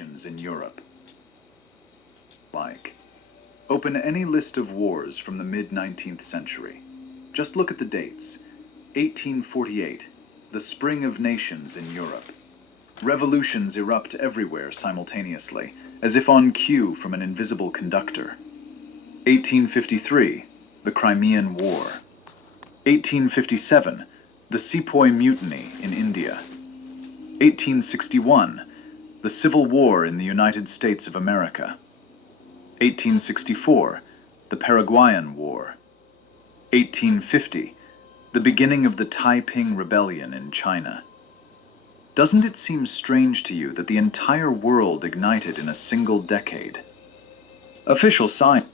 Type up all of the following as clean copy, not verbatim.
in Europe. Open any list of wars from the mid-19th century. Just look at the dates. 1848, the spring of nations in Europe. Revolutions erupt everywhere simultaneously, as if on cue from an invisible conductor. 1853, the Crimean War. 1857, the Sepoy Mutiny in India. 1861, the Civil War in the United States of America. 1864, the Paraguayan War. 1850, the beginning of the Taiping Rebellion in China. Doesn't it seem strange to you that the entire world ignited in a single decade? Official sign.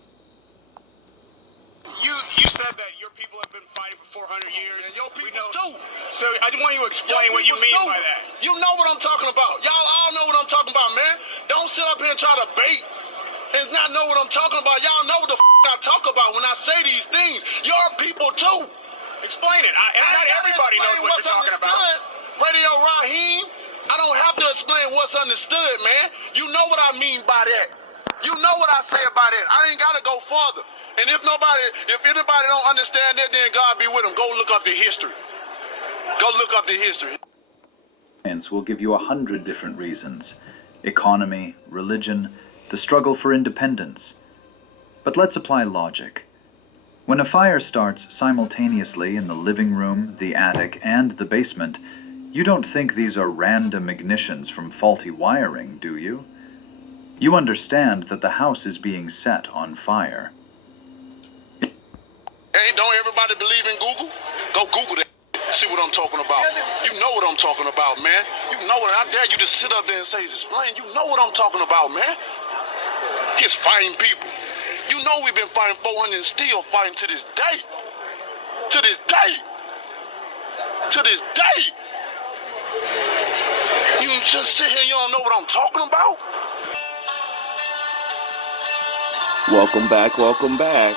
You said that your people have been fighting for 400 years. And your people too. So I want you to explain what you mean by that. You know what I'm talking about. Y'all all know what I'm talking about, man. Don't sit up here and try to bait and not know what I'm talking about. Y'all know what the I talk about when I say these things. Your people too. Explain it. Not everybody knows what you're talking about. Radio Raheem, I don't have to explain what's understood, man. You know what I mean by that. You know what I say about it. I ain't got to go further. And if anybody don't understand that, then God be with them. Go look up the history. Go look up the history. Science will give you 100 different reasons. Economy, religion, the struggle for independence. But let's apply logic. When a fire starts simultaneously in the living room, the attic, and the basement, you don't think these are random ignitions from faulty wiring, do you? You understand that the house is being set on fire. Hey, don't everybody believe in Google? Go Google that. See what I'm talking about. You know what I'm talking about, man. You know what. I dare you to sit up there and say, explain. You know what I'm talking about, man. It's fighting people. You know we've been fighting 400 and still fighting to this day. To this day. To this day. You just sit here, you don't know what I'm talking about? Welcome back, welcome back.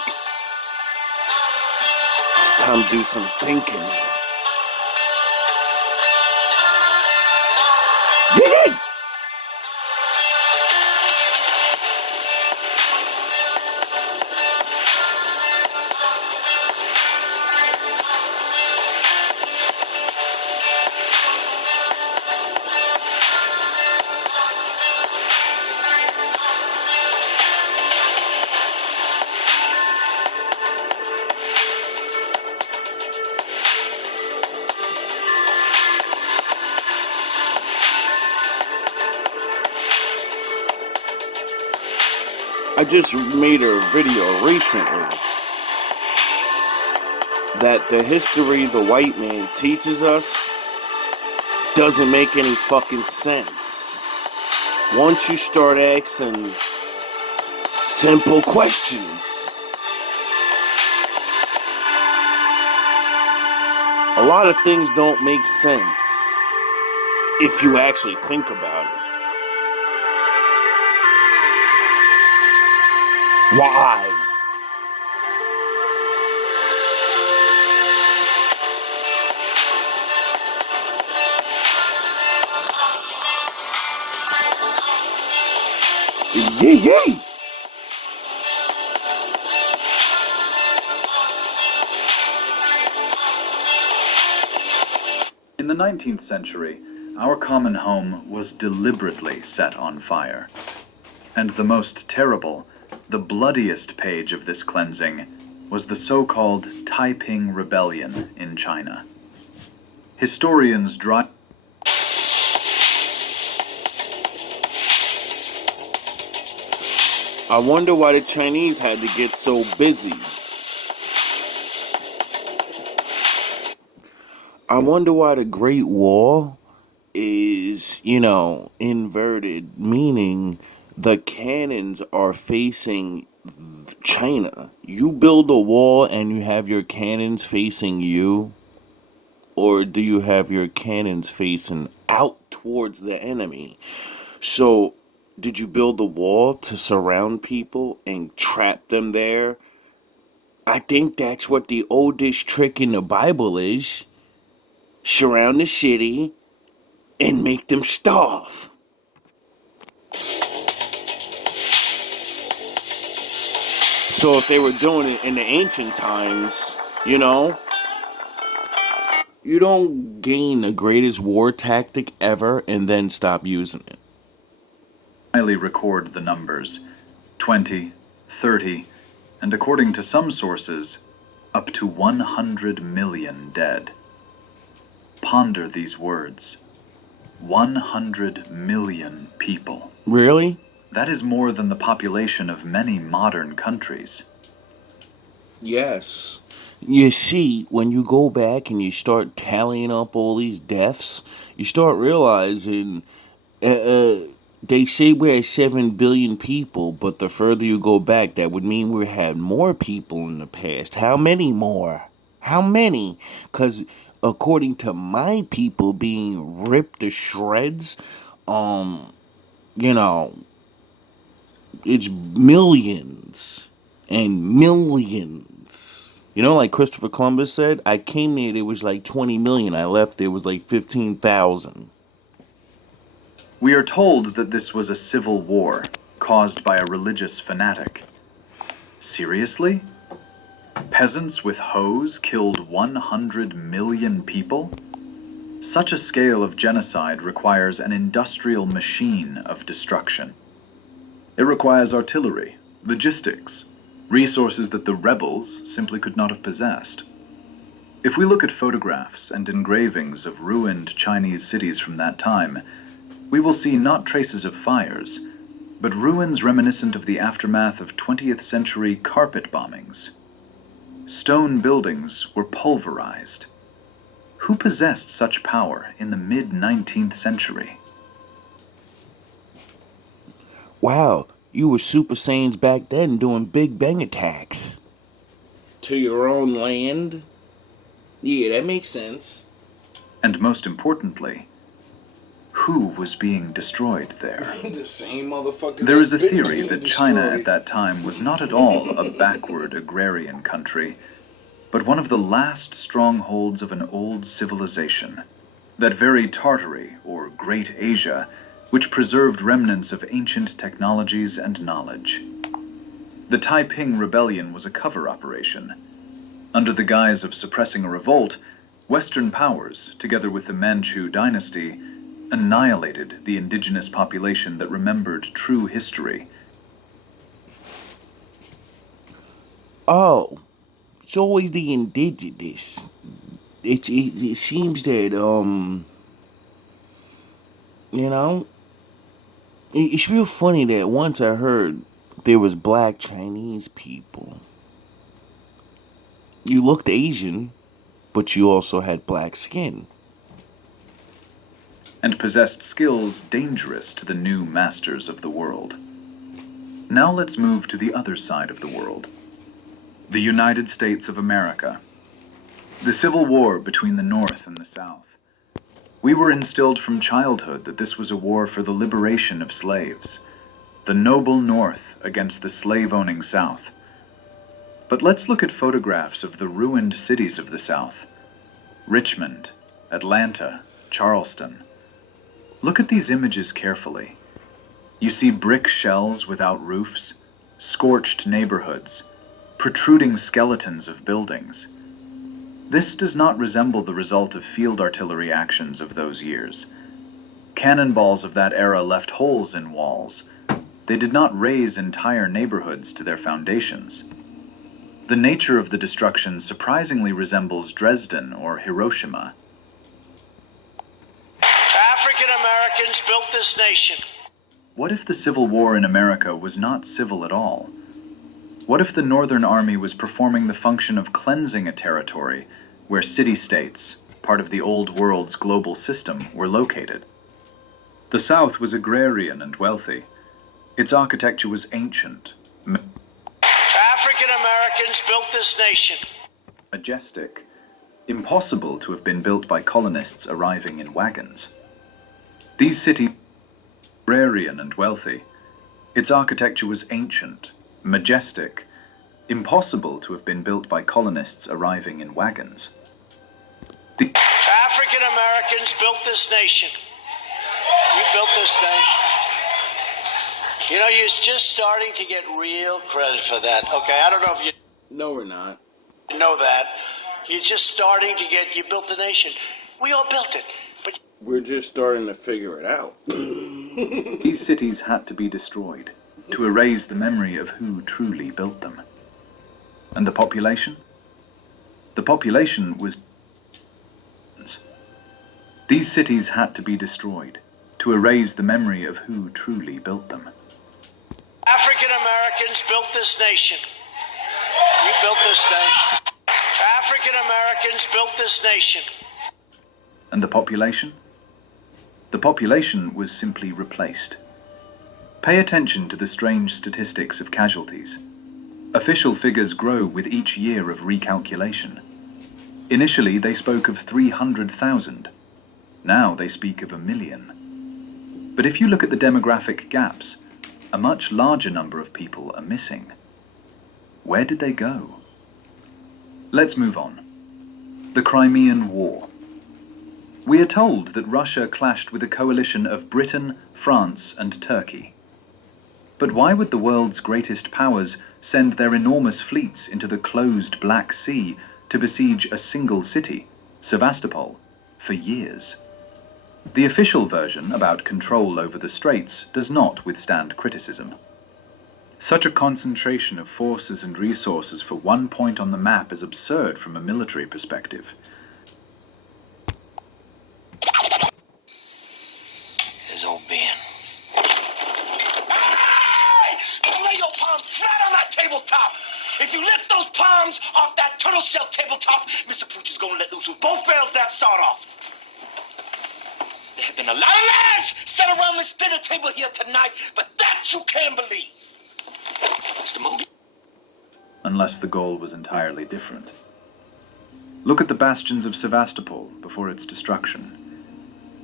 It's time to do some thinking. Yeah. I just made a video recently that the history the white man teaches us doesn't make any fucking sense. Once you start asking simple questions, a lot of things don't make sense if you actually think about it. Why? Yeah. In the 19th century, our common home was deliberately set on fire. And the most terrible, the bloodiest page of this cleansing was the so-called Taiping Rebellion in China. Historians draw... I wonder why the Chinese had to get so busy. I wonder why the Great Wall is, inverted, meaning the cannons are facing China. You build a wall and you have your cannons facing you, or do you have your cannons facing out towards the enemy? So, did you build a wall to surround people and trap them there? I think that's what the oldest trick in the Bible is. Surround the city and make them starve. So if they were doing it in the ancient times, you know, you don't gain the greatest war tactic ever and then stop using it. Highly record the numbers 20, 30, and according to some sources, up to 100 million dead. Ponder these words. 100 million people. Really? That is more than the population of many modern countries. Yes. You see, when you go back and you start tallying up all these deaths, you start realizing they say we're at 7 billion people, but the further you go back, that would mean we had more people in the past. How many more? How many? Because according to my people being ripped to shreds, you know, it's millions and millions. You know, like Christopher Columbus said, I came here, there was like 20 million. I left, there was like 15,000. We are told that this was a civil war caused by a religious fanatic. Seriously? Peasants with hoes killed 100 million people? Such a scale of genocide requires an industrial machine of destruction. It requires artillery, logistics, resources that the rebels simply could not have possessed. If we look at photographs and engravings of ruined Chinese cities from that time, we will see not traces of fires, but ruins reminiscent of the aftermath of 20th century carpet bombings. Stone buildings were pulverized. Who possessed such power in the mid-19th century? Wow, you were Super Saiyans back then doing Big Bang attacks. To your own land? Yeah, that makes sense. And most importantly, who was being destroyed there? The same motherfuckers. There is a theory that China at that time was not at all a backward agrarian country, but one of the last strongholds of an old civilization, that very Tartary, or Great Asia, which preserved remnants of ancient technologies and knowledge. The Taiping Rebellion was a cover operation. Under the guise of suppressing a revolt, Western powers, together with the Manchu dynasty, annihilated the indigenous population that remembered true history. Oh, it's always the indigenous. It seems that, you know, it's real funny that once I heard there was black Chinese people. You looked Asian, but you also had black skin. And possessed skills dangerous to the new masters of the world. Now let's move to the other side of the world. The United States of America. The Civil War between the North and the South. We were instilled from childhood that this was a war for the liberation of slaves. The noble North against the slave-owning South. But let's look at photographs of the ruined cities of the South. Richmond, Atlanta, Charleston. Look at these images carefully. You see brick shells without roofs, scorched neighborhoods, protruding skeletons of buildings. This does not resemble the result of field artillery actions of those years. Cannonballs of that era left holes in walls. They did not raze entire neighborhoods to their foundations. The nature of the destruction surprisingly resembles Dresden or Hiroshima. African Americans built this nation. What if the Civil War in America was not civil at all? What if the Northern Army was performing the function of cleansing a territory where city-states, part of the Old World's global system, were located? The South was agrarian and wealthy. Its architecture was ancient, African Americans built this nation. majestic, impossible to have been built by colonists arriving in wagons. These cities were agrarian and wealthy. Its architecture was ancient, majestic, impossible to have been built by colonists arriving in wagons. African Americans built this nation. You built this nation. You know, you're just starting to get real credit for that. Okay, I don't know if you No, we're not. know that. You're just starting to get, you built the nation. We all built it, but We're just starting to figure it out. These cities had to be destroyed to erase the memory of who truly built them. And the population? The population was... These cities had to be destroyed to erase the memory of who truly built them. African Americans built this nation. We built this nation. African Americans built this nation. And the population? The population was simply replaced. Pay attention to the strange statistics of casualties. Official figures grow with each year of recalculation. Initially, they spoke of 300,000. Now they speak of 1 million. But if you look at the demographic gaps, a much larger number of people are missing. Where did they go? Let's move on. The Crimean War. We are told that Russia clashed with a coalition of Britain, France, and Turkey. But why would the world's greatest powers send their enormous fleets into the closed Black Sea to besiege a single city, Sevastopol, for years? The official version about control over the straits does not withstand criticism. Such a concentration of forces and resources for one point on the map is absurd from a military perspective. There's old Ben. Hey! Lay your palms flat on that tabletop. If you lift those palms off that turtle shell tabletop, Mr. Pooch is gonna let loose with both barrels that sawed off. There have been a lot of lies set around this dinner table here tonight, but that you can't believe. Mr. Moody. Unless the goal was entirely different. Look at the bastions of Sevastopol before its destruction.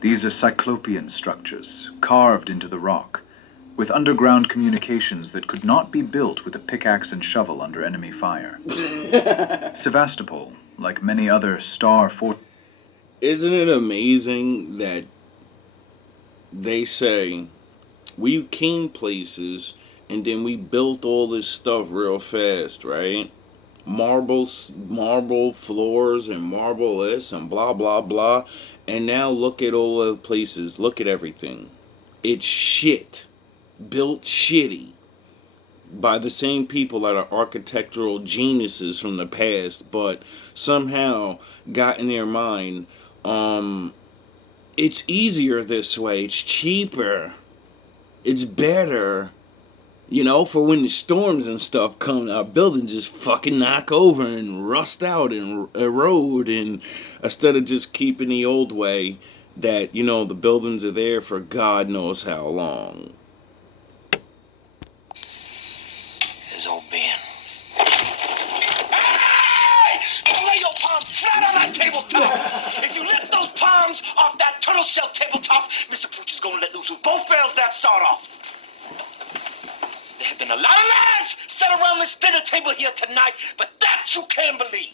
These are cyclopean structures, carved into the rock, with underground communications that could not be built with a pickaxe and shovel under enemy fire. Sevastopol, like many other star forts... Isn't it amazing that they say we came places and then we built all this stuff real fast, right? Marble floors and marble this and blah, blah, blah. And now look at all the places. Look at everything. It's shit. Built shitty. By the same people that are architectural geniuses from the past, but somehow got in their mind, it's easier this way. It's cheaper. It's better. You know, for when the storms and stuff come, our buildings just fucking knock over and rust out and erode. And instead of just keeping the old way that, you know, the buildings are there for God knows how long. There's old Ben. Hey! Lay your palms flat on that tabletop. If you lift those palms off that turtle shell tabletop, Mr. Pooch is gonna let loose with both barrels that sawed off. There have been a lot of lies set around this dinner table here tonight, but that you can't believe.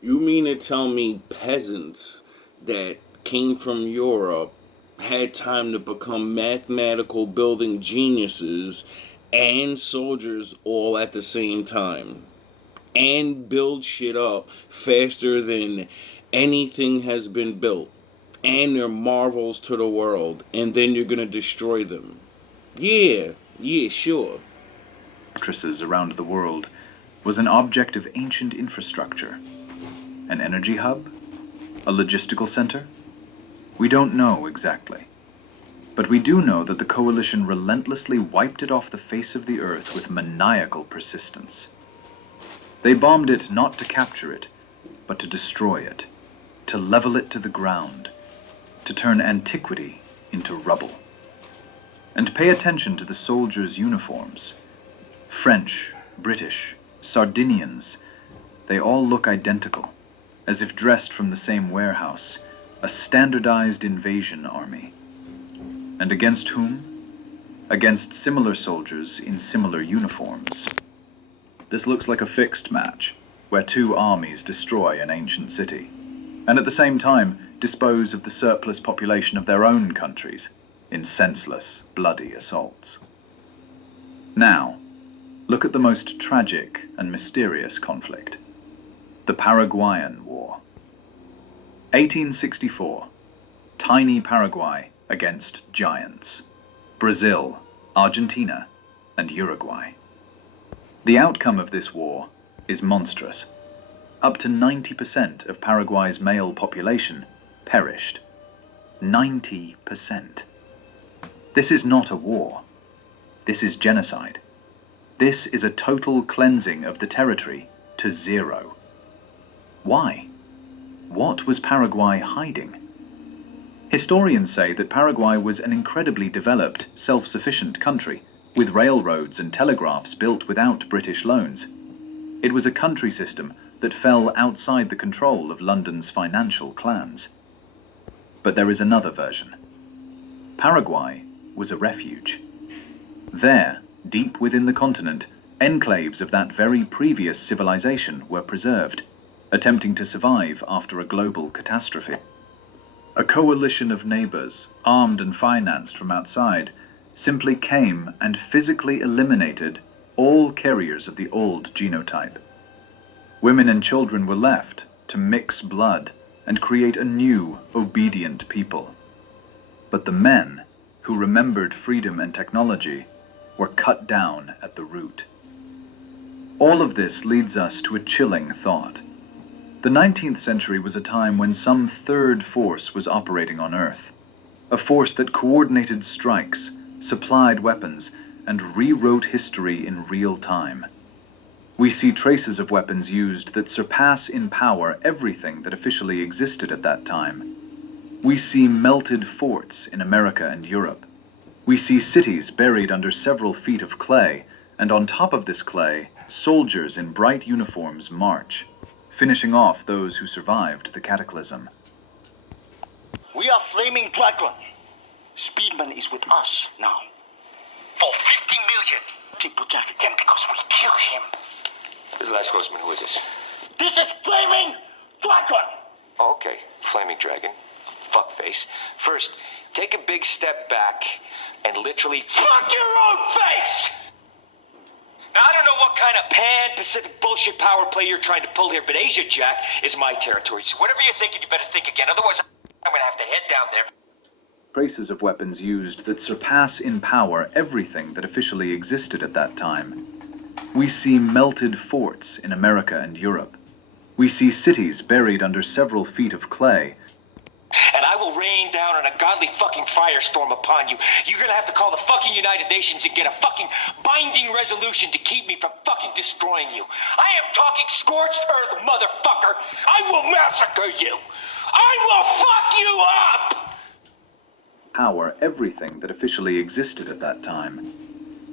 You mean to tell me peasants that came from Europe had time to become mathematical building geniuses and soldiers all at the same time? And build shit up faster than anything has been built. And they're marvels to the world. And then you're gonna destroy them. Yeah, sure. Fortresses around the world was an object of ancient infrastructure. An energy hub? A logistical center? We don't know exactly. But we do know that the coalition relentlessly wiped it off the face of the earth with maniacal persistence. They bombed it not to capture it, but to destroy it, to level it to the ground, to turn antiquity into rubble. And pay attention to the soldiers' uniforms. French, British, Sardinians, they all look identical, as if dressed from the same warehouse, a standardized invasion army. And against whom? Against similar soldiers in similar uniforms. This looks like a fixed match, where two armies destroy an ancient city, and at the same time dispose of the surplus population of their own countries in senseless, bloody assaults. Now, look at the most tragic and mysterious conflict. The Paraguayan War. 1864. Tiny Paraguay against giants. Brazil, Argentina, and Uruguay. The outcome of this war is monstrous. Up to 90% of Paraguay's male population perished. 90%. This is not a war. This is genocide. This is a total cleansing of the territory to zero. Why? What was Paraguay hiding? Historians say that Paraguay was an incredibly developed, self-sufficient country, with railroads and telegraphs built without British loans. It was a country system that fell outside the control of London's financial clans. But there is another version. Paraguay was a refuge. There, deep within the continent, enclaves of that very previous civilization were preserved, attempting to survive after a global catastrophe. A coalition of neighbors, armed and financed from outside, simply came and physically eliminated all carriers of the old genotype. Women and children were left to mix blood and create a new, obedient people. But the men, who remembered freedom and technology, were cut down at the root. All of this leads us to a chilling thought. The 19th century was a time when some third force was operating on Earth, a force that coordinated strikes, supplied weapons, and rewrote history in real time. We see traces of weapons used that surpass in power everything that officially existed at that time. We see melted forts in America and Europe. We see cities buried under several feet of clay, and on top of this clay, soldiers in bright uniforms march, finishing off those who survived the cataclysm. We are Flaming Dragon. Speedman is with us now. For 50 million. Take Jack again because we kill him. This is Last Grossman. Who is this? This is Flaming Dragon. Oh, okay. Flaming Dragon. Fuckface. First, take a big step back and literally fuck your own face! Now, I don't know what kind of pan-Pacific bullshit power play you're trying to pull here, but Asia Jack is my territory. So whatever you're thinking, you better think again. Otherwise, I'm gonna have to head down there. Traces of weapons used that surpass in power everything that officially existed at that time. We see melted forts in America and Europe. We see cities buried under several feet of clay. And I will rain down an ungodly fucking firestorm upon you. You're gonna have to call the fucking United Nations and get a fucking binding resolution to keep me from fucking destroying you. I am talking scorched earth, motherfucker. I will massacre you. I will fuck you up! Power everything that officially existed at that time.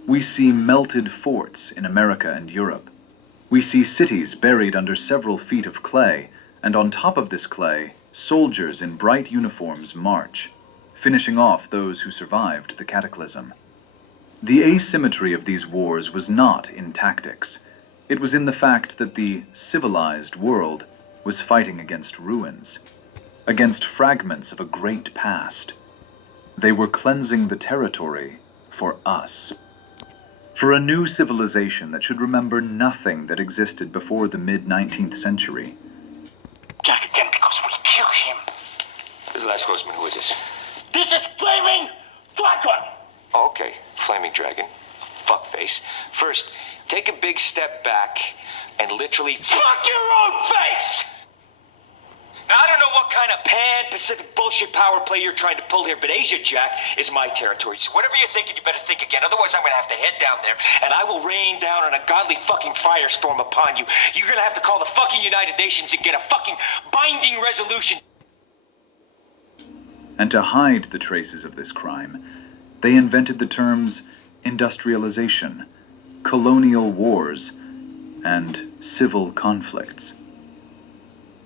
We see melted forts in America and Europe. We see cities buried under several feet of clay, and on top of this clay, soldiers in bright uniforms march, finishing off those who survived the cataclysm. The asymmetry of these wars was not in tactics. It was in the fact that the civilized world was fighting against ruins, against fragments of a great past. They were cleansing the territory for us. For a new civilization that should remember nothing that existed before the mid-19th century. Jack again because we kill him. This is Last Grossman. Who is this? This is Flaming Dragon. Oh, okay. Flaming Dragon. Fuckface. First, take a big step back and literally fuck your own face! Now, I don't know what kind of pan-Pacific bullshit power play you're trying to pull here, but Asia Jack is my territory. So whatever you're thinking, you better think again. Otherwise, I'm gonna have to head down there, and I will rain down an ungodly fucking firestorm upon you. You're gonna have to call the fucking United Nations and get a fucking binding resolution. And to hide the traces of this crime, they invented the terms industrialization, colonial wars, and civil conflicts.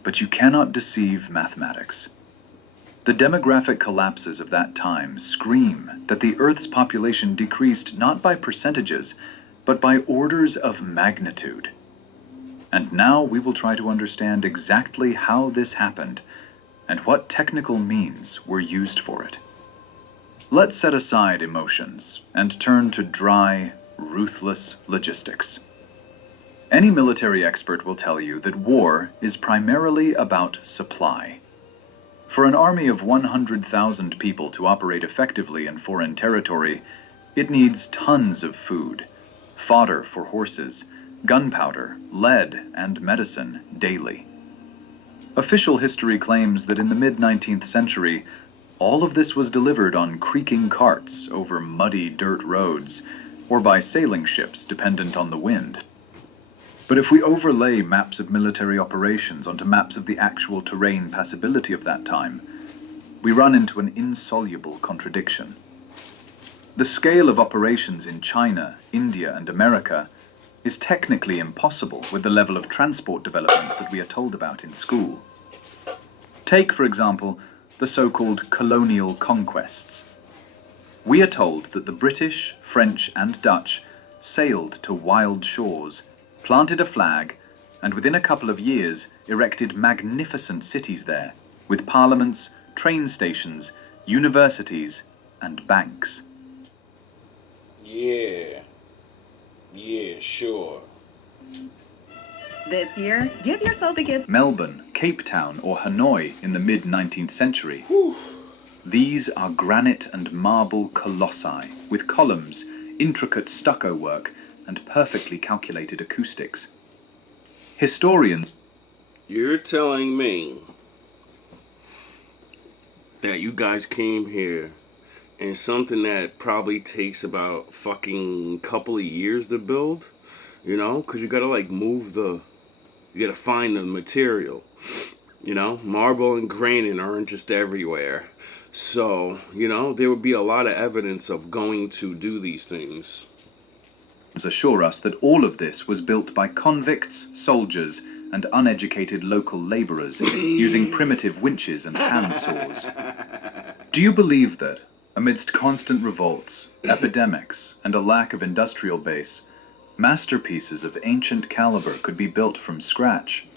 But you cannot deceive mathematics. The demographic collapses of that time scream that the Earth's population decreased not by percentages, but by orders of magnitude. And now we will try to understand exactly how this happened and what technical means were used for it. Let's set aside emotions and turn to dry, ruthless logistics. Any military expert will tell you that war is primarily about supply. For an army of 100,000 people to operate effectively in foreign territory, it needs tons of food, fodder for horses, gunpowder, lead, and medicine daily. Official history claims that in the mid-19th century, all of this was delivered on creaking carts over muddy dirt roads, or by sailing ships dependent on the wind. But if we overlay maps of military operations onto maps of the actual terrain passability of that time, we run into an insoluble contradiction. The scale of operations in China, India, and America is technically impossible with the level of transport development that we are told about in school. Take, for example, the so-called colonial conquests. We are told that the British, French, and Dutch sailed to wild shores, planted a flag, and within a couple of years erected magnificent cities there, with parliaments, train stations, universities, and banks. Yeah, sure. This year, give yourself a gift. Melbourne, Cape Town, or Hanoi in the mid-19th century. These are granite and marble colossi with columns, intricate stucco work, and perfectly calculated acoustics. Historians... You're telling me that you guys came here and something that probably takes about fucking couple of years to build, you know, because you gotta like you gotta find the material, you know, marble and granite aren't just everywhere. So, you know, there would be a lot of evidence of going to do these things. assure us that all of this was built by convicts, soldiers, and uneducated local laborers using primitive winches and hand saws. Do you believe that, amidst constant revolts, epidemics, and a lack of industrial base, masterpieces of ancient caliber could be built from scratch?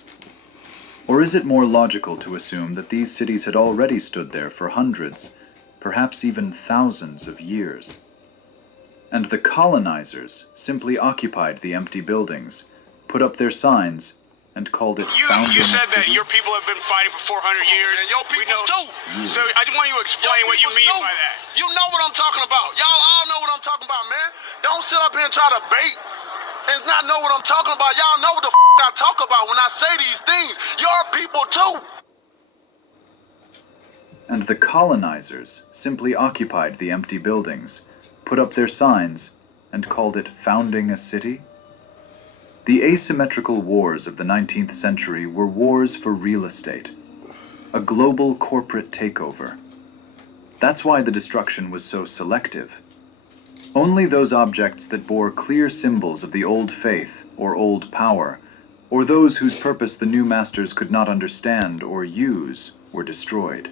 Or is it more logical to assume that these cities had already stood there for hundreds, perhaps even thousands of years? And the colonizers simply occupied the empty buildings, put up their signs, and called it founding You said that city? your people have been fighting for 400 years. And your people too. So I just want you to explain what you mean by that. You know what I'm talking about. Y'all all know what I'm talking about, man. Don't sit up here and try to bait and not know what I'm talking about. Y'all know what the I talk about when I say these things. Your people too. And the colonizers simply occupied the empty buildings, put up their signs, and called it founding a city? The asymmetrical wars of the 19th century were wars for real estate, a global corporate takeover. That's why the destruction was so selective. Only those objects that bore clear symbols of the old faith or old power, or those whose purpose the new masters could not understand or use, were destroyed.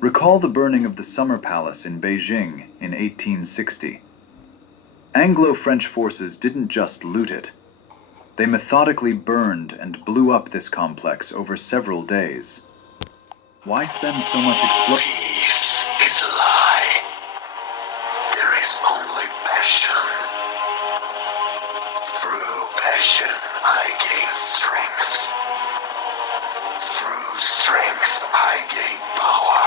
Recall the burning of the Summer Palace in Beijing in 1860. Anglo-French forces didn't just loot it. They methodically burned and blew up this complex over several days. Why spend so much explosion? Peace is a lie. There is only passion. Through passion, I gain strength. Through strength, I gain power.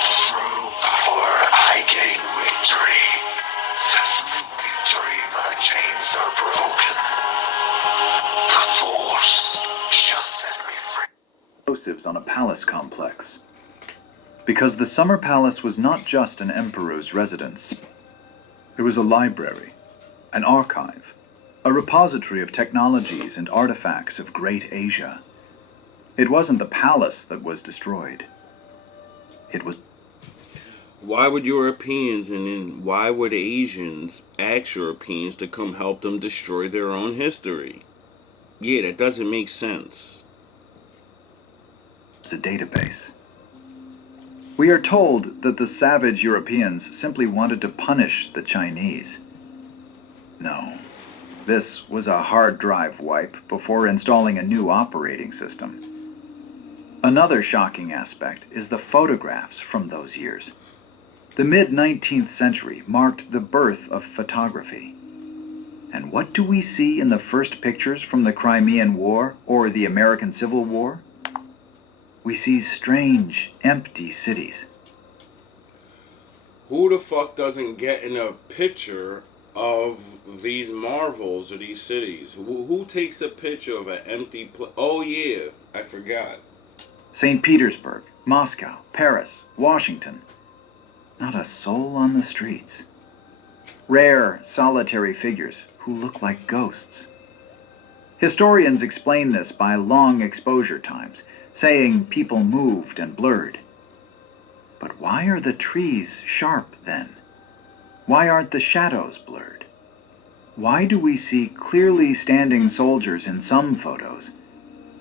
Through power, I gain victory. Through victory, my chains are broken. The force shall set me free. Explosives on a palace complex. Because the Summer Palace was not just an emperor's residence. It was a library, an archive, a repository of technologies and artifacts of great Asia. It wasn't the palace that was destroyed. It was... Why would Europeans and then why would Asians ask Europeans to come help them destroy their own history? Yeah, that doesn't make sense. a database. We are told that the savage Europeans simply wanted to punish the Chinese. No, this was a hard drive wipe before installing a new operating system. Another shocking aspect is the photographs from those years. The mid-19th century marked the birth of photography. And what do we see in the first pictures from the Crimean War or the American Civil War? We see strange, empty cities. Who the fuck doesn't get in a picture of these marvels or these cities? Who takes a picture of an empty place? Oh yeah, I forgot. St. Petersburg, Moscow, Paris, Washington. Not a soul on the streets. Rare, solitary figures who look like ghosts. Historians explain this by long exposure times, saying people moved and blurred. But why are the trees sharp then? Why aren't the shadows blurred? Why do we see clearly standing soldiers in some photos,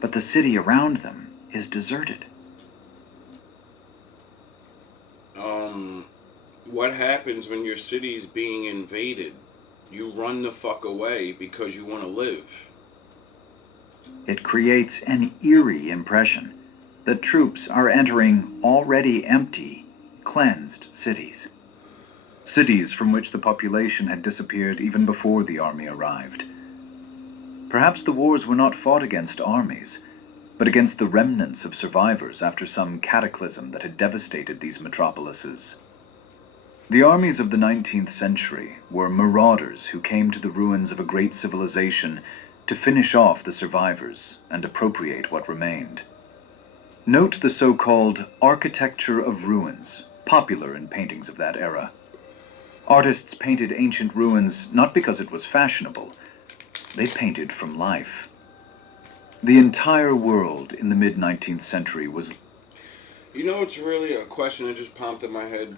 but the city around them is deserted? What happens when your city's being invaded? You run the fuck away because you want to live. It creates an eerie impression that troops are entering already empty, cleansed cities. Cities from which the population had disappeared even before the army arrived. Perhaps the wars were not fought against armies, but against the remnants of survivors after some cataclysm that had devastated these metropolises. The armies of the 19th century were marauders who came to the ruins of a great civilization to finish off the survivors and appropriate what remained. Note the so-called architecture of ruins, popular in paintings of that era. Artists painted ancient ruins not because it was fashionable. They painted from life. The entire world in the mid-19th century was... You know, it's really a question that just popped in my head.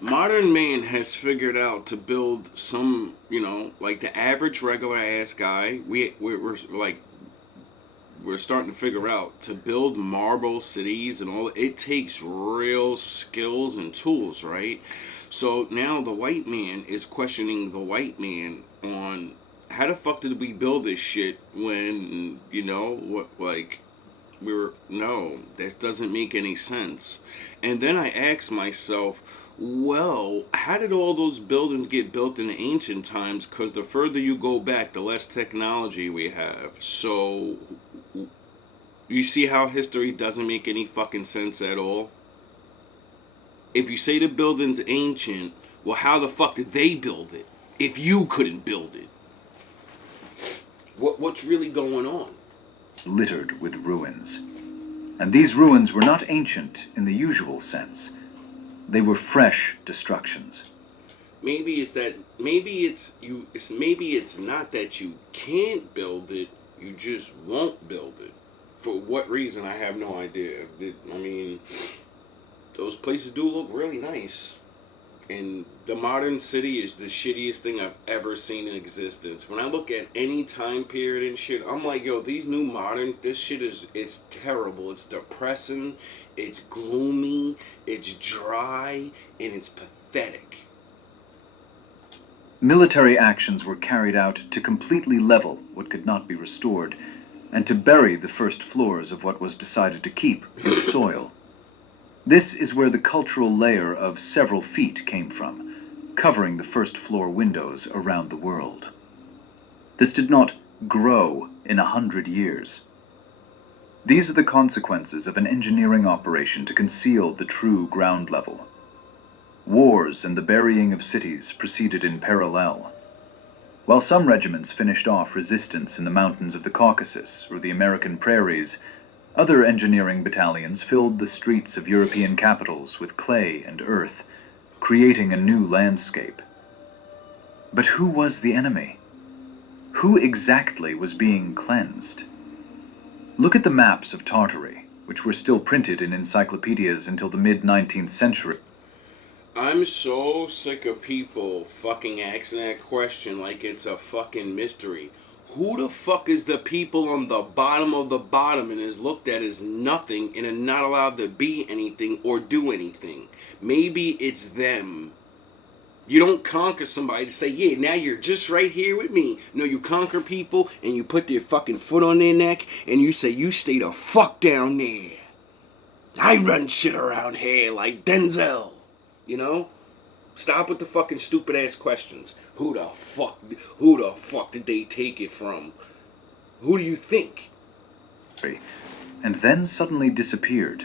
Modern man has figured out to build some, like the average regular ass guy, we're starting to figure out to build marble cities and all. It takes real skills and tools, right? So now the white man is questioning the white man on how the fuck did we build this shit when, no, that doesn't make any sense. And then I asked myself, well, how did all those buildings get built in ancient times? Because the further you go back, the less technology we have. So, you see how history doesn't make any fucking sense at all? If you say the building's ancient, well, how the fuck did they build it? If you couldn't build it? What's really going on? littered with ruins. And these ruins were not ancient in the usual sense. They were fresh destructions. Maybe it's not that you can't build it, you just won't build it. For what reason, I have no idea. Those places do look really nice. And the modern city is the shittiest thing I've ever seen in existence. When I look at any time period and shit, I'm like, yo, these new modern, this shit it's terrible. It's depressing, it's gloomy, it's dry, and it's pathetic. Military actions were carried out to completely level what could not be restored, and to bury the first floors of what was decided to keep in soil. This is where the cultural layer of several feet came from, covering the first floor windows around the world. This did not grow in 100 years. These are the consequences of an engineering operation to conceal the true ground level. Wars and the burying of cities proceeded in parallel. While some regiments finished off resistance in the mountains of the Caucasus or the American prairies, other engineering battalions filled the streets of European capitals with clay and earth, creating a new landscape. But who was the enemy? Who exactly was being cleansed? Look at the maps of Tartary, which were still printed in encyclopedias until the mid-19th century. I'm so sick of people fucking asking that question like it's a fucking mystery. Who the fuck is the people on the bottom of the bottom and is looked at as nothing and are not allowed to be anything or do anything? Maybe it's them. You don't conquer somebody to say, yeah, now you're just right here with me. No, you conquer people and you put their fucking foot on their neck and you say, you stay the fuck down there. I run shit around here like Denzel. You know? Stop with the fucking stupid ass questions. Who the fuck did they take it from? Who do you think? And then suddenly disappeared.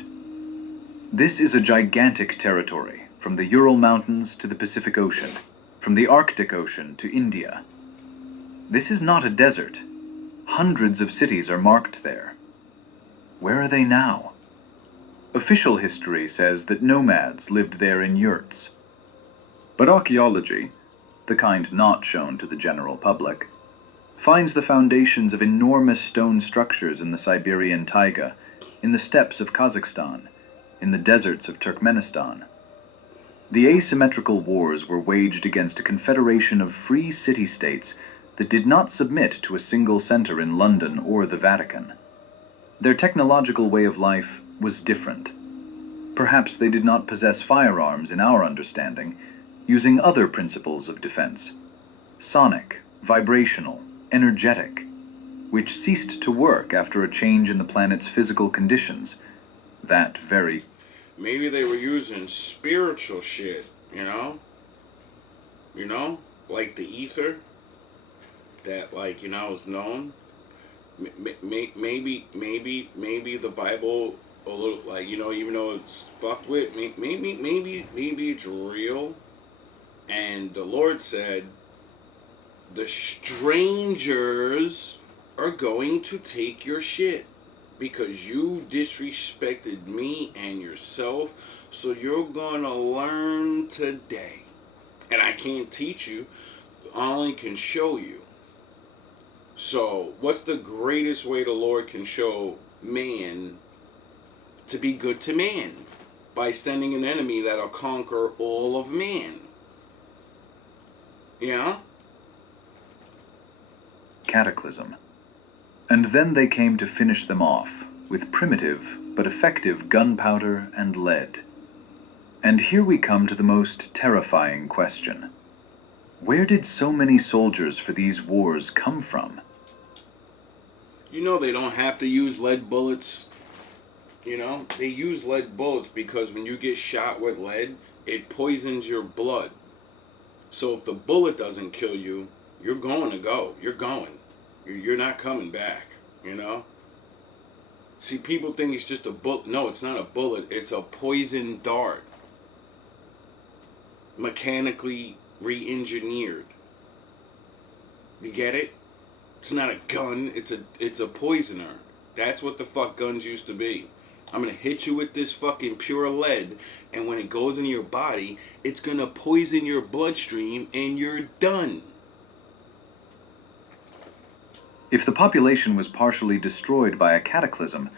This is a gigantic territory, from the Ural Mountains to the Pacific Ocean, from the Arctic Ocean to India. This is not a desert. Hundreds of cities are marked there. Where are they now? Official history says that nomads lived there in yurts. But archaeology, the kind not shown to the general public, finds the foundations of enormous stone structures in the Siberian taiga, in the steppes of Kazakhstan, in the deserts of Turkmenistan. The asymmetrical wars were waged against a confederation of free city-states that did not submit to a single center in London or the Vatican. Their technological way of life was different. Perhaps they did not possess firearms in our understanding, using other principles of defense: sonic, vibrational, energetic, which ceased to work after a change in the planet's physical conditions. That very... Maybe they were using spiritual shit, you know? You know? Like the ether. That, like, you know, is known. Maybe the Bible, a little, like, you know, even though it's fucked with, maybe it's real. And the Lord said, the strangers are going to take your shit because you disrespected me and yourself. So you're gonna learn today. And I can't teach you, I only can show you. So what's the greatest way the Lord can show man to be good to man? By sending an enemy that'll conquer all of man. Yeah? cataclysm. And then they came to finish them off with primitive but effective gunpowder and lead. And here we come to the most terrifying question. Where did so many soldiers for these wars come from? You know they don't have to use lead bullets. You know, they use lead bullets because when you get shot with lead, it poisons your blood. So if the bullet doesn't kill you, you're going to go. You're going. You're not coming back, you know? See, people think it's just a bullet. No, it's not a bullet. It's a poison dart. Mechanically re-engineered. You get it? It's not a gun. It's a poisoner. That's what the fuck guns used to be. I'm gonna hit you with this fucking pure lead, and when it goes into your body, it's gonna poison your bloodstream, and you're done. If the population was partially destroyed by a cataclysm,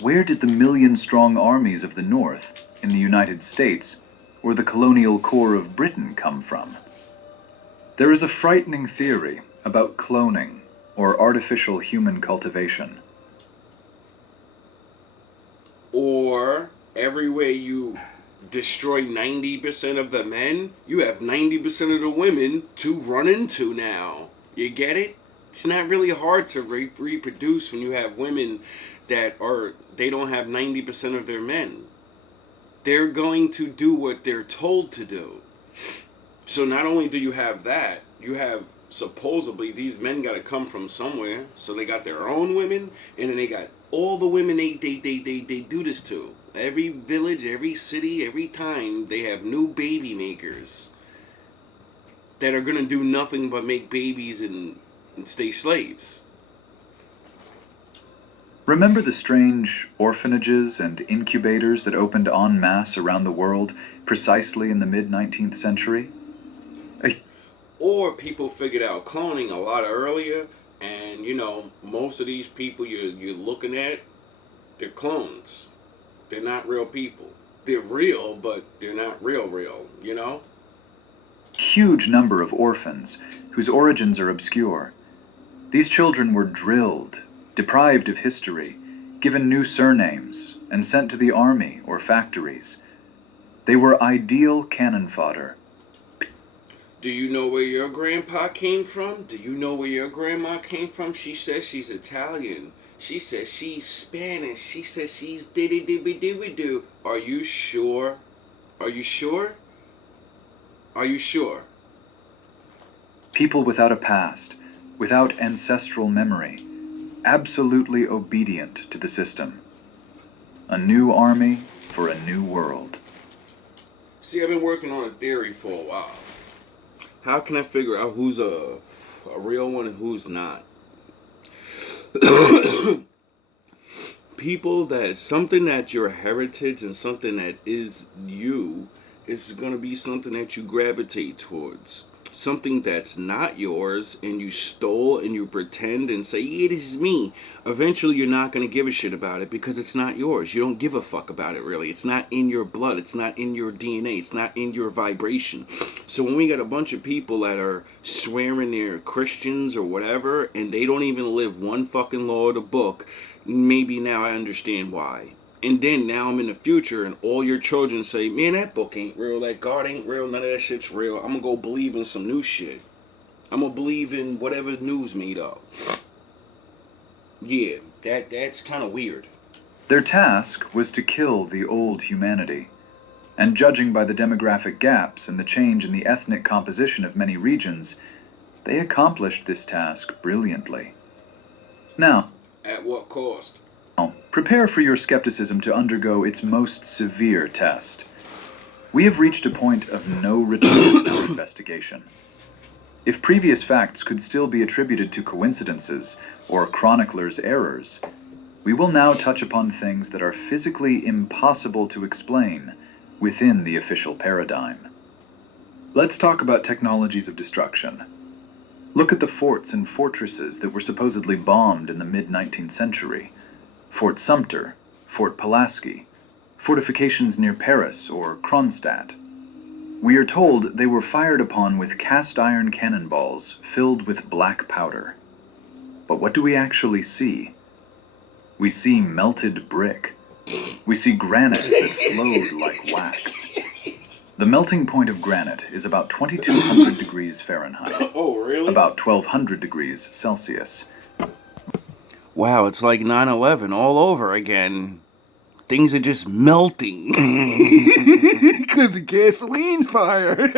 where did the million-strong armies of the North, in the United States, or the colonial core of Britain come from? There is a frightening theory about cloning, or artificial human cultivation. Or everywhere you destroy 90% of the men, you have 90% of the women to run into now. You get it? It's not really hard to reproduce when you have women that they don't have 90% of their men. They're going to do what they're told to do. So not only do you have that, you have supposedly these men got to come from somewhere. So they got their own women, and then they got all the women they do this to. Every village, every city, every time they have new baby makers that are going to do nothing but make babies and stay slaves. Remember the strange orphanages and incubators that opened en masse around the world precisely in the mid-19th century? Or people figured out cloning a lot earlier, and you know, most of these people you're looking at, they're clones. They're not real people. They're real, but they're not real, you know? Huge number of orphans whose origins are obscure. These children were drilled, deprived of history, given new surnames, and sent to the army or factories. They were ideal cannon fodder. Do you know where your grandpa came from? Do you know where your grandma came from? She says she's Italian. She says she's Spanish. She says she's diddy-dibby-dibby-doo. Are you sure? Are you sure? Are you sure? People without a past, without ancestral memory, absolutely obedient to the system. A new army for a new world. See, I've been working on a theory for a while. How can I figure out who's a real one and who's not? People that something that's your heritage and something that is you is going to be something that you gravitate towards. Something that's not yours and you stole and you pretend and say, yeah, this is me. Eventually you're not going to give a shit about it because it's not yours. You don't give a fuck about it, really. It's not in your blood. It's not in your DNA. It's not in your vibration. So when we got a bunch of people that are swearing they're Christians or whatever and they don't even live one fucking law of the book, maybe now I understand why. And then now I'm in the future and all your children say, man, that book ain't real, that God ain't real, none of that shit's real. I'm gonna go believe in some new shit. I'm gonna believe in whatever news made up. Yeah, that's kind of weird. Their task was to kill the old humanity. And judging by the demographic gaps and the change in the ethnic composition of many regions, they accomplished this task brilliantly. Now, At what cost? prepare for your skepticism to undergo its most severe test. We have reached a point of no return in our investigation. If previous facts could still be attributed to coincidences or chroniclers' errors, we will now touch upon things that are physically impossible to explain within the official paradigm. Let's talk about technologies of destruction. Look at the forts and fortresses that were supposedly bombed in the mid-19th century. Fort Sumter, Fort Pulaski, fortifications near Paris or Kronstadt. We are told they were fired upon with cast iron cannonballs filled with black powder. But what do we actually see? We see melted brick. We see granite that flowed like wax. The melting point of granite is about 2,200 degrees Fahrenheit, Oh, really? about 1,200 degrees Celsius. Wow, it's like 9/11 all over again. Things are just melting. Because of gasoline fire.